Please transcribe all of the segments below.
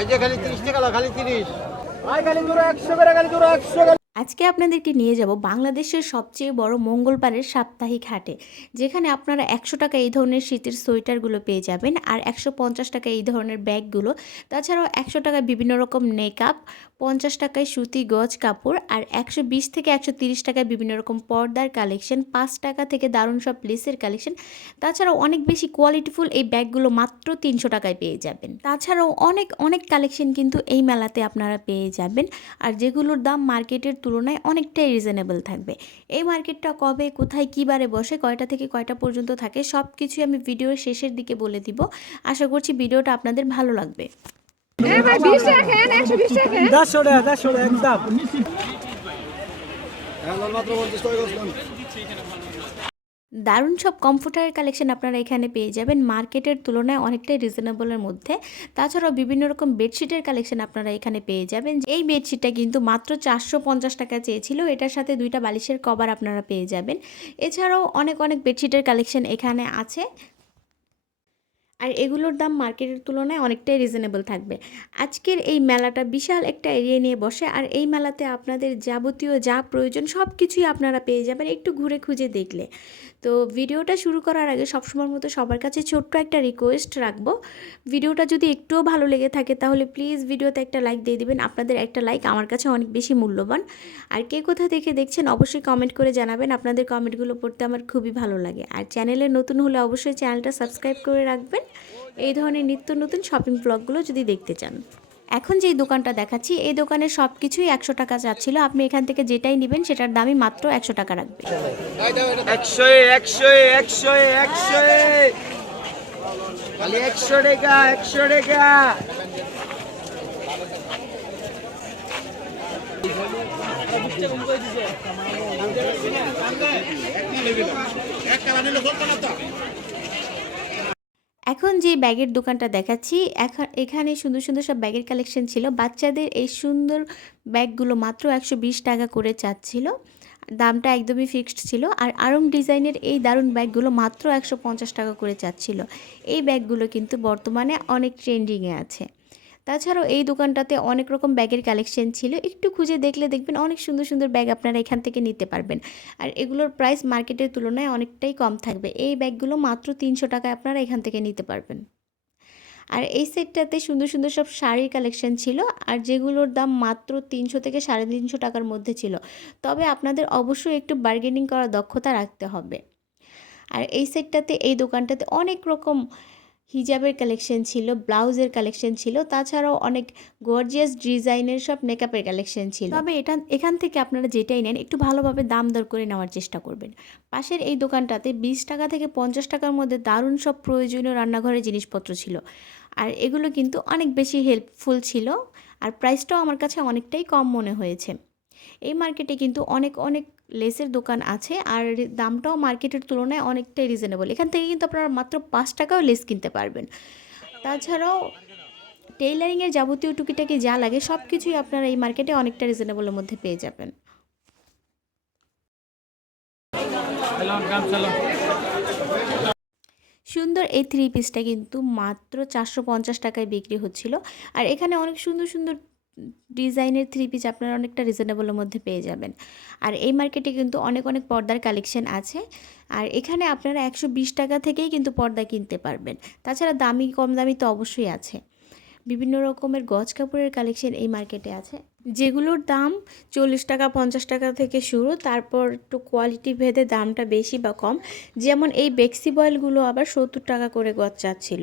এই যে খালি তিরিশ টাকা লাও, খালি তিরিশ। আজকে আপনাদেরকে নিয়ে যাব বাংলাদেশের সবচেয়ে বড় মঙ্গলবারের সাপ্তাহিক হাটে যেখানে আপনারা একশো টাকা এই ধরনের শীতের সোয়েটারগুলো পেয়ে যাবেন আর একশো পঞ্চাশ টাকা এই ধরনের ব্যাগগুলো। তাছাড়াও একশো টাকা বিভিন্ন রকম মেকআপ পঞ্চাশ টাকায় সুতি, গজ, কাপড় আর একশো বিশ থেকে একশো তিরিশ টাকায় বিভিন্ন রকম পর্দার কালেকশন, পাঁচ টাকা থেকে দারুণ সব লেসের কালেকশন। তাছাড়াও অনেক বেশি কোয়ালিটিফুল এই ব্যাগগুলো মাত্র তিনশো টাকায় পেয়ে যাবেন। তাছাড়াও অনেক অনেক কালেকশন কিন্তু এই মেলাতে আপনারা পেয়ে যাবেন আর যেগুলোর দাম মার্কেটের তুলনায় অনেকটাই রিজনেবল থাকবে। এই মার্কেটটা কবে, কোথায়, কী বারে বসে, কয়টা থেকে কয়টা পর্যন্ত থাকে সব কিছুই আমি ভিডিওর শেষের দিকে বলে দিব। আশা করছি ভিডিওটা আপনাদের ভালো লাগবে। দেড়শো টাকা দেড়শো টাকা একদম। দারুণ সব কমফোর্টারের কালেকশন আপনারা এখানে পেয়ে যাবেন। মার্কেটের তুলনায় অনেকটাই রিজনেবলের মধ্যে। তাছাড়াও বিভিন্ন রকম বেডশিটের কালেকশন আপনারা এখানে পেয়ে যাবেন। এই বেডশিটটা কিন্তু মাত্র চারশো পঞ্চাশ টাকা চেয়েছিল। এটার সাথে দুইটা বালিশের কভার আপনারা পেয়ে যাবেন। এছাড়াও অনেক অনেক বেডশিটের কালেকশন এখানে আছে। আর এগুলোর দাম মার্কেটের তুলনায় অনেকটাই রিজনেবল থাকবে। আজকের এই মেলাটা বিশাল একটা এরিয়া নিয়ে বসে, আর এই মেলাতে আপনাদের যাবতীয় যা প্রয়োজন সব কিছুই আপনারা পেয়ে যাবেন একটু ঘুরে খুঁজে দেখলে। তো ভিডিওটা শুরু করার আগে সবসময়ের মতো সবার কাছে ছোট্ট একটা রিকোয়েস্ট রাখব। ভিডিওটা যদি একটুও ভালো লেগে থাকে তাহলে প্লিজ ভিডিওতে একটা লাইক দিয়ে দিবেন, আপনাদের একটা লাইক আমার কাছে অনেক বেশি মূল্যবান। আর কে কোথা থেকে দেখছেন অবশ্যই কমেন্ট করে জানাবেন, আপনাদের কমেন্টগুলো পড়তে আমার খুবই ভালো লাগে। আর চ্যানেলে নতুন হলে অবশ্যই চ্যানেলটা সাবস্ক্রাইব করে রাখবেন। এই ধরনের নিত্য নতুন শপিং ব্লগগুলো যদি দেখতে চান। এখন যেই দোকানটা দেখাচ্ছি এই দোকানে সব কিছুই একশো টাকা চাচ্ছিল আপনি এখান থেকে যেটাই নেবেন সেটার দামই মাত্র একশো টাকা রাখবে। একশো একশো একশো একশো খালি একশো টাকা একশো টাকা এখন যে ব্যাগের দোকানটা দেখাচ্ছি, এখন এখানে সুন্দর সুন্দর সব ব্যাগের কালেকশন ছিল। বাচ্চাদের এই সুন্দর ব্যাগগুলো মাত্র একশো বিশ টাকা করে চাচ্ছিল। দামটা একদমই ফিক্সড ছিল। আর আরং ডিজাইনের এই দারুণ ব্যাগগুলো মাত্র একশো পঞ্চাশ টাকা করে চাচ্ছিল। এই ব্যাগগুলো কিন্তু বর্তমানে অনেক ট্রেন্ডিংয়ে আছে। তাছাড়াও এই দোকানটাতে অনেক রকম ব্যাগের কালেকশন ছিল। একটু খুঁজে দেখলে দেখবেন অনেক সুন্দর সুন্দর ব্যাগ আপনারা এখান থেকে নিতে পারবেন। আর এগুলোর প্রাইস মার্কেটের তুলনায় অনেকটাই কম থাকবে। এই ব্যাগগুলো মাত্র তিনশো টাকায় আপনারা এখান থেকে নিতে পারবেন। আর এই সেটটাতে সুন্দর সুন্দর সব শাড়ির কালেকশন ছিল। আর যেগুলোর দাম মাত্র তিনশো থেকে সাড়ে তিনশো টাকার মধ্যে ছিল। তবে আপনাদের অবশ্যই একটু বার্গেনিং করার দক্ষতা রাখতে হবে। আর এই সেটটাতে, এই দোকানটাতে অনেক রকম হিজাবের কালেকশন ছিল, ব্লাউজের কালেকশন ছিল, তাছাড়াও অনেক গর্জিয়াস ডিজাইনের সব মেকআপের কালেকশন ছিল। তবে এটা, এখান থেকে আপনারা যেটাই নেন, একটু ভালোভাবে দাম দর করে নেওয়ার চেষ্টা করবেন। পাশের এই দোকানটাতে বিশ টাকা থেকে পঞ্চাশ টাকার মধ্যে দারুণ সব প্রয়োজনীয় রান্নাঘরের জিনিসপত্র ছিল। আর এগুলো কিন্তু অনেক বেশি হেল্পফুল ছিল, আর প্রাইসটাও আমার কাছে অনেকটাই কম মনে হয়েছে। এই মার্কেটে কিন্তু অনেক অনেক লেসের দোকান আছে আর দামটাও মার্কেটের তুলনায় অনেকটাই রিজনেবল এখান থেকে কিন্তু আপনারা মাত্র পাঁচ টাকাও লেস কিনতে পারবেন। তাছাড়াও টেইলারিংয়ের যাবতীয় টুকিটাকি যা লাগে সব কিছুই আপনারা এই মার্কেটে অনেকটা রিজনেবলের মধ্যে পেয়ে যাবেন। সুন্দর এই থ্রি পিসটা কিন্তু মাত্র চারশো পঞ্চাশ টাকায় বিক্রি হচ্ছিল। আর এখানে অনেক সুন্দর সুন্দর ডিজাইনের থ্রি পিস আপনারা অনেকটা রিজনেবলের মধ্যে পেয়ে যাবেন। আর এই মার্কেটে কিন্তু অনেক অনেক পর্দার কালেকশন আছে। আর এখানে আপনারা একশো বিশ টাকা থেকেই কিন্তু পর্দা কিনতে পারবেন। তাছাড়া দামি, কম দামি তো অবশ্যই আছে। বিভিন্ন রকমের গজ কাপড়ের কালেকশন এই মার্কেটে আছে। যেগুলোর দাম চল্লিশ টাকা, পঞ্চাশ টাকা থেকে শুরু। তারপর একটু কোয়ালিটি ভেদে দামটা বেশি বা কম। যেমন এই বেক্সি বয়েলগুলো আবার সত্তর টাকা করে গজ চাচ্ছিল।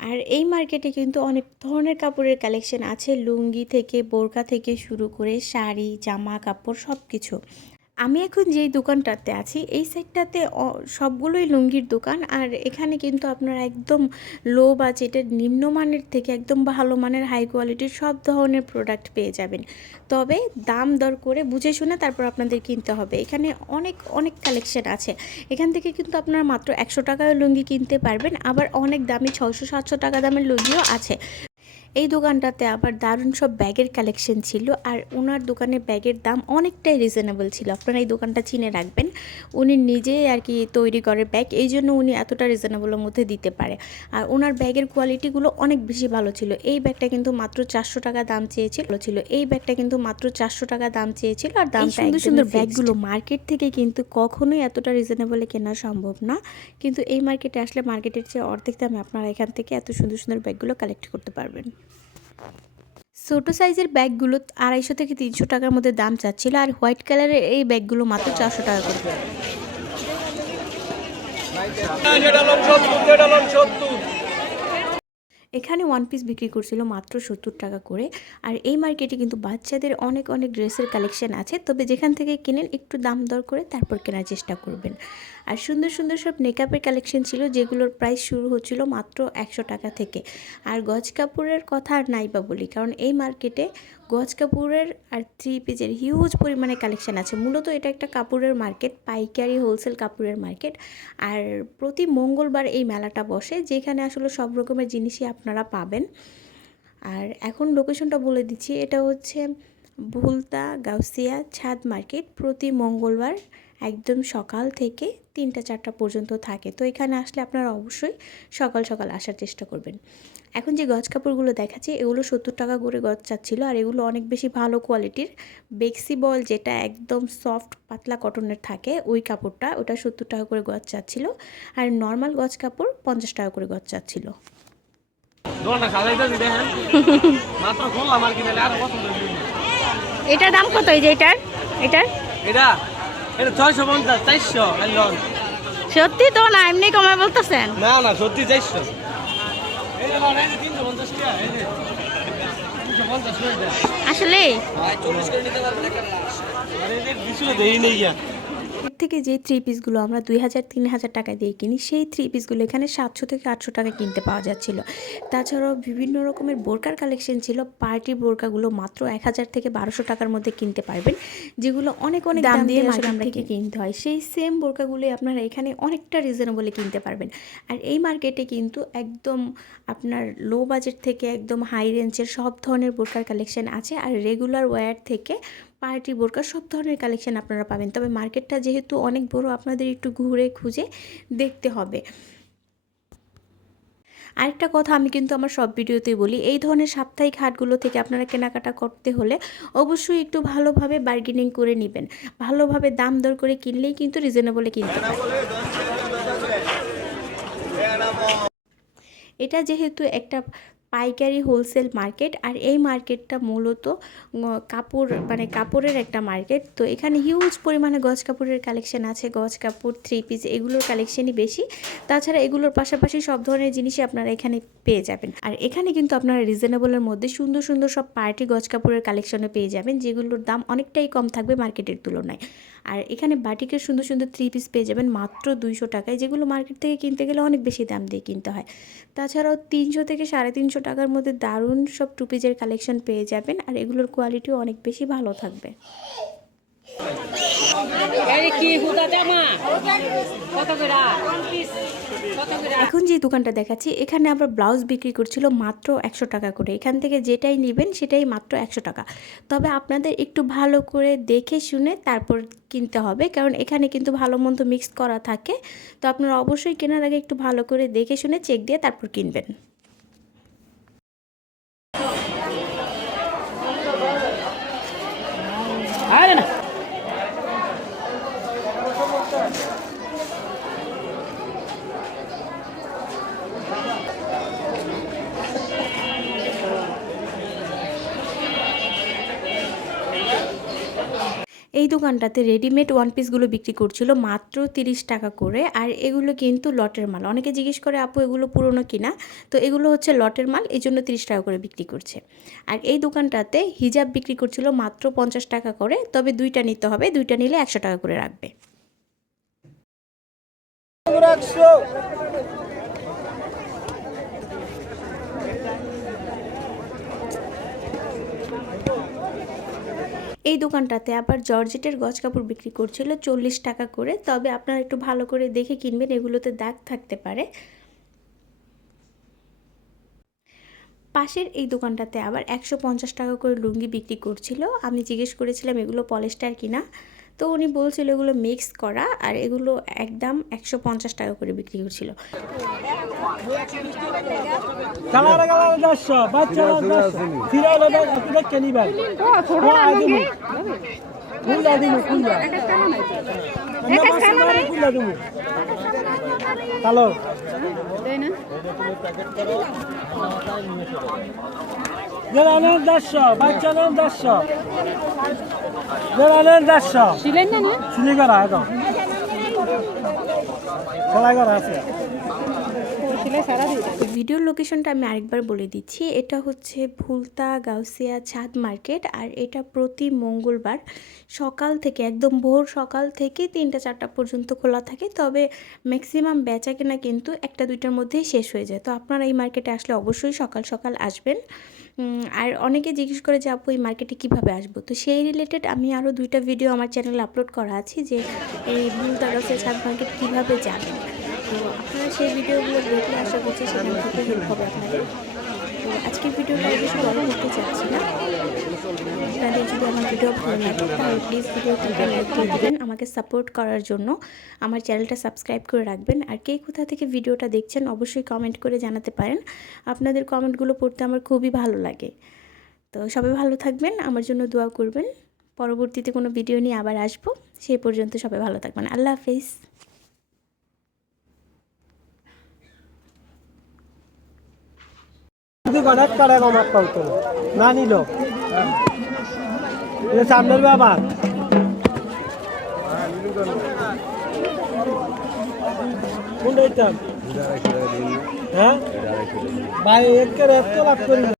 আর এই মার্কেটে কিন্তু অনেক ধরনের কাপড়ের কালেকশন আছে। লুঙ্গি থেকে, বোরকা থেকে শুরু করে শাড়ি, জামা, কাপড় সব কিছু আমি এখন যেই দোকানটাতে আছি, এই সাইডটাতে সবগুলোই লুঙ্গির দোকান। আর এখানে কিন্তু আপনারা একদম লো বাজেটের নিম্নমানের থেকে একদম ভালো মানের হাই কোয়ালিটির সব ধরনের প্রোডাক্ট পেয়ে যাবেন। তবে দাম দর করে বুঝে শুনে তারপর আপনাদের কিনতে হবে। এখানে অনেক অনেক কালেকশন আছে। এখান থেকে কিন্তু আপনারা মাত্র একশো টাকায় লুঙ্গি কিনতে পারবেন। আবার অনেক দামি ছশো সাতশো টাকা দামের লুঙ্গিও আছে। এই দোকানটাতে আবার দারুণ সব ব্যাগের কালেকশন ছিল আর ওনার দোকানে ব্যাগের দাম অনেকটাই রিজনেবল ছিল। আপনারা এই দোকানটা চিনে রাখবেন। উনি নিজেই আর কি তৈরি করে ব্যাগ এই জন্য উনি এতটা রিজনেবলের মধ্যে দিতে পারে। আর ওনার ব্যাগের কোয়ালিটিগুলো অনেক বেশি ভালো ছিল। এই ব্যাগটা কিন্তু মাত্র চারশো টাকা দাম চেয়েছিল। ছিল। এই ব্যাগটা কিন্তু মাত্র চারশো টাকা দাম চেয়েছিল আর দাম সুন্দর সুন্দর ব্যাগগুলো মার্কেট থেকে কিন্তু কখনোই এতটা রিজনেবলে কেনা সম্ভব না। কিন্তু এই মার্কেটে আসলে মার্কেটের চেয়ে অর্ধেক দামে আপনারা এখান থেকে এত সুন্দর সুন্দর ব্যাগগুলো কালেক্ট করতে পারবেন। ছোটো সাইজের ব্যাগগুলো আড়াইশো থেকে তিনশো টাকার মধ্যে দাম চাচ্ছিল আর হোয়াইট কালারের এই ব্যাগগুলো মাত্র চারশো টাকা করে। এখানে ওয়ান পিস বিক্রি করছিল মাত্র সত্তর টাকা করে। আর এই মার্কেটে কিন্তু বাচ্চাদের অনেক অনেক ড্রেসের কালেকশান আছে। তবে যেখান থেকে কিনেন, একটু দাম দর করে তারপর কেনার চেষ্টা করবেন। আর সুন্দর সুন্দর সব মেকআপের কালেকশন ছিল, যেগুলোর প্রাইস শুরু হচ্ছিল মাত্র একশো টাকা থেকে। আর গজ কাপড়ের কথা আর নাই বা বলি, কারণ এই মার্কেটে গজ কাপুরের আর থ্রি পিজের হিউজ পরিমাণে কালেকশান আছে। মূলত এটা একটা কাপড়ের মার্কেট পাইকারি হোলসেল কাপড়ের মার্কেট আর প্রতি মঙ্গলবার এই মেলাটা বসে, যেখানে আসলে সব রকমের জিনিসই আপনারা পাবেন। আর এখন লোকেশনটা বলে দিচ্ছি, এটা হচ্ছে ভুলতা গাউসিয়া ছাদ মার্কেট প্রতি মঙ্গলবার একদম সকাল থেকে তিনটা চারটা পর্যন্ত থাকে। তো এখানে আসলে আপনারা অবশ্যই সকাল সকাল আসার চেষ্টা করবেন। এখন যে গজ কাপড়গুলো দেখাচ্ছি এগুলো সত্তর টাকা করে গজ চাচ্ছিলো আর এগুলো অনেক বেশি ভালো কোয়ালিটির। বেক্সি বল যেটা একদম সফট পাতলা কটনের থাকে ওই কাপড়টা ওটা সত্তর টাকা করে গজ চাচ্ছিল। আর নর্মাল গজ কাপড় পঞ্চাশ টাকা করে গজ চাচ্ছিল। এটার দাম কত এই যে এটার? এটার? এটা এটা? ছয়শো পঞ্চাশ চারশো একজন সত্যি তো না এমনি কমায় বলতেছেন? না না সত্যি চারশো। দেন। আসলে? এর থেকে যে থ্রি পিসগুলো আমরা দুই হাজার তিন হাজার টাকা দিয়ে কিনি সেই থ্রি পিসগুলো এখানে সাতশো থেকে আটশো টাকা কিনতে পাওয়া যাচ্ছিল। তাছাড়াও বিভিন্ন রকমের বোরকার কালেকশন ছিল পার্টি বোরকাগুলো মাত্র এক হাজার থেকে বারোশো টাকার মধ্যে কিনতে পারবেন যেগুলো অনেক অনেক দাম দিয়ে আসলে আমরা থেকে কিনতে হয়। সেই সেম বোরকাগুলোই আপনারা এখানে অনেকটা রিজনেবলে কিনতে পারবেন। আর এই মার্কেটে কিন্তু একদম আপনার লো বাজেট থেকে একদম হাই রেঞ্জের সব ধরনের বোরকার কালেকশন আছে আর রেগুলার ওয়্যার থেকে পার্টি, বোরকা সব ধরনের কালেকশান আপনারা পাবেন। তবে মার্কেটটা যেহেতু অনেক বড়, আপনাদের একটু ঘুরে খুঁজে দেখতে হবে। আরেকটা কথা আমি কিন্তু আমার সব ভিডিওতেই বলি, এই ধরনের সাপ্তাহিক হাটগুলো থেকে আপনারা কেনাকাটা করতে হলে অবশ্যই একটু ভালোভাবে বার্গেনিং করে নেবেন। ভালোভাবে দাম দর করে কিনলেই কিন্তু রিজনেবলে কিনতে এটা যেহেতু একটা পাইকারি হোলসেল মার্কেট আর এই মার্কেটটা মূলত কাপড় মানে কাপড়ের একটা মার্কেট তো এখানে হিউজ পরিমাণে গজ কাপড়ের কালেকশন আছে, গজ কাপড় থ্রি পিস এগুলোর কালেকশনই বেশি। তাছাড়া এগুলোর পাশাপাশি সব ধরনের জিনিসই আপনারা এখানে পেয়ে যাবেন। আর এখানে কিন্তু আপনারা রিজনেবলের মধ্যে সুন্দর সুন্দর সব পার্টি গজ কাপড়ের কালেকশনে পেয়ে যাবেন, যেগুলোর দাম অনেকটাই কম থাকবে মার্কেটের তুলনায়। আর এখানে বাটিকের সুন্দর সুন্দর থ্রি পিস পেয়ে যাবেন মাত্র দুইশো টাকায়, যেগুলো মার্কেট থেকে কিনতে গেলে অনেক বেশি দাম দিয়ে কিনতে হয়। তাছাড়াও তিনশো থেকে সাড়ে তিনশো টাকার মধ্যে দারুণ সব টু পিসের কালেকশন পেয়ে যাবেন, আর এগুলোর কোয়ালিটিও অনেক বেশি ভালো থাকবে। এখন যে দোকানটা দেখাচ্ছি, এখানে আবার ব্লাউজ বিক্রি করছিল মাত্র একশো টাকা করে। এখান থেকে যেটাই নেবেন, সেটাই মাত্র একশো টাকা। তবে আপনাদের একটু ভালো করে দেখে শুনে তারপর কিনতে হবে, কারণ এখানে কিন্তু ভালো মন্দ মিক্স করা থাকে। তো আপনারা অবশ্যই কেনার আগে একটু ভালো করে দেখে শুনে চেক দিয়ে তারপর কিনবেন আরে না এই দোকানটাতে রেডিমেড ওয়ান পিসগুলো বিক্রি করছিল মাত্র তিরিশ টাকা করে, আর এগুলো কিন্তু লটের মাল। অনেকে জিজ্ঞেস করে, আপু, এগুলো পুরনো কিনা? তো এগুলো হচ্ছে লটের মাল, এই জন্য তিরিশ টাকা করে বিক্রি করছে। আর এই দোকানটাতে হিজাব বিক্রি করছিল মাত্র পঞ্চাশ টাকা করে, তবে দুইটা নিতে হবে, দুইটা নিলে একশো টাকা করে রাখবে। এই দোকানটাতে আবার জর্জেটের গজ কাপড় বিক্রি করছিল চল্লিশ টাকা করে। তবে আপনারা একটু ভালো করে দেখে কিনবেন, এগুলোতে দাগ থাকতে পারে। পাশের এই দোকানটাতে আবার একশো পঞ্চাশ টাকা করে লুঙ্গি বিক্রি করছিল। আমি জিজ্ঞেস করেছিলাম, এগুলো পলিস্টার কিনা? তো উনি বলছিল এগুলো মিক্স করা আর এগুলো একদম একশো পঞ্চাশ টাকা করে বিক্রি করছিল। কালার দেড়শো বাচ্চারা দেড়শো ফিরাইলে আপনি দেখে নিবেন খুললা দিমু খুললা দিমু খুললা খুললা দিমু ভিডিওর লোকেশনটা আমি আরেকবার বলে দিচ্ছি। এটা হচ্ছে ভুলতা গাউসিয়া ছাদ মার্কেট আর এটা প্রতি মঙ্গলবার সকাল থেকে, একদম ভোর সকাল থেকে তিনটা চারটা পর্যন্ত খোলা থাকে। তবে ম্যাক্সিমাম বেচা কেনা কিন্তু একটা দুইটার মধ্যেই শেষ হয়ে যায়। তো আপনারা এই মার্কেটে আসলে অবশ্যই সকাল সকাল আসবেন। আর অনেকে জিজ্ঞেস করে যে, আপু, এই মার্কেটে কীভাবে আসব? তো সেই রিলেটেড আমি আরও দুইটা ভিডিও আমার চ্যানেলে আপলোড করা আছে যে, এই ভুলতা গাউসিয়া ছাদ মার্কেট কীভাবে যাবেন? তো সেই ভিডিওগুলো দেখলে আশা করছি সেখান থেকে হেল্প হবে আপনাদের। তো আজকের ভিডিওটা বেশি বড় করতে চাচ্ছি না। আপনাদের যদি আমার ভিডিও ভালো লাগে, তাহলে প্লিজ ভিডিওটিকে লাইক দিয়ে দেবেন। আমাকে সাপোর্ট করার জন্য আমার চ্যানেলটা সাবস্ক্রাইব করে রাখবেন। আর কে কোথা থেকে ভিডিওটা দেখছেন, অবশ্যই কমেন্ট করে জানাতে পারেন। আপনাদের কমেন্টগুলো পড়তে আমার খুবই ভালো লাগে। তো সবাই ভালো থাকবেন, আমার জন্য দোয়া করবেন। পরবর্তীতে কোনো ভিডিও নিয়ে আবার আসব। সেই পর্যন্ত সবাই ভালো থাকবেন। আল্লাহ হাফিজ। অনেক টাকা কমাত পাওতো না নিল। এটা সামনের ব্যাপার। হ্যাঁ? ভাই, এক এত লাভ করি।